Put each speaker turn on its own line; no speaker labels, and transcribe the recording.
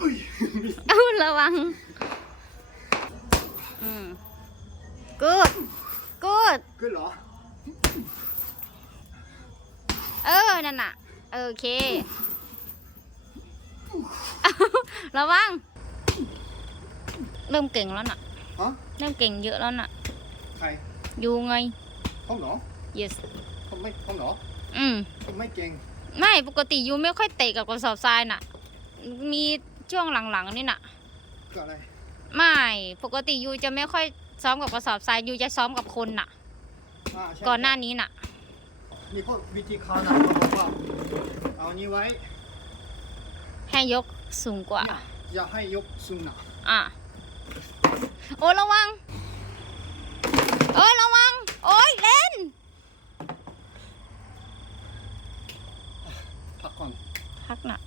อุ้ย
เอ้าระวัง อืม good good
ขึ้นเหรอ
เออ นั่นน่ะ โอเคเอ้าระวัง เริ่มเก่งแล้วน่ะ
ฮะ
เริ่มเก่งเยอะแล้วน่ะ
ใคร
อยู่ไง
ห้องเหรอ
yes
ห้องไม่ห้องเหรอ
อืม
ห้องไม่เก่ง
ไม่ ปกติยูไม่ค่อยเตะกับกระสอบทรายน่ะ มี ช่วงหลังๆนี่น่ะ
ก็อะไร
ไม่ปกติยูจะไม่ค่อยซ้อมกับกระสอบทรายยูจะซ้อมกับคนน่ะ
อ่าใช่
ก่อนหน้านี้น่ะ
มีพวกวิธีเขาหน่ะเขาบอกว่าเอานี้ไว้
ให้ยกสูงกว่า
เนี่ยอย่าให้ยกสูงหนะ
อะ โอ้ระวัง โอ้ยระวัง โอ้ยเล่น
พักก่อน
พักน่ะ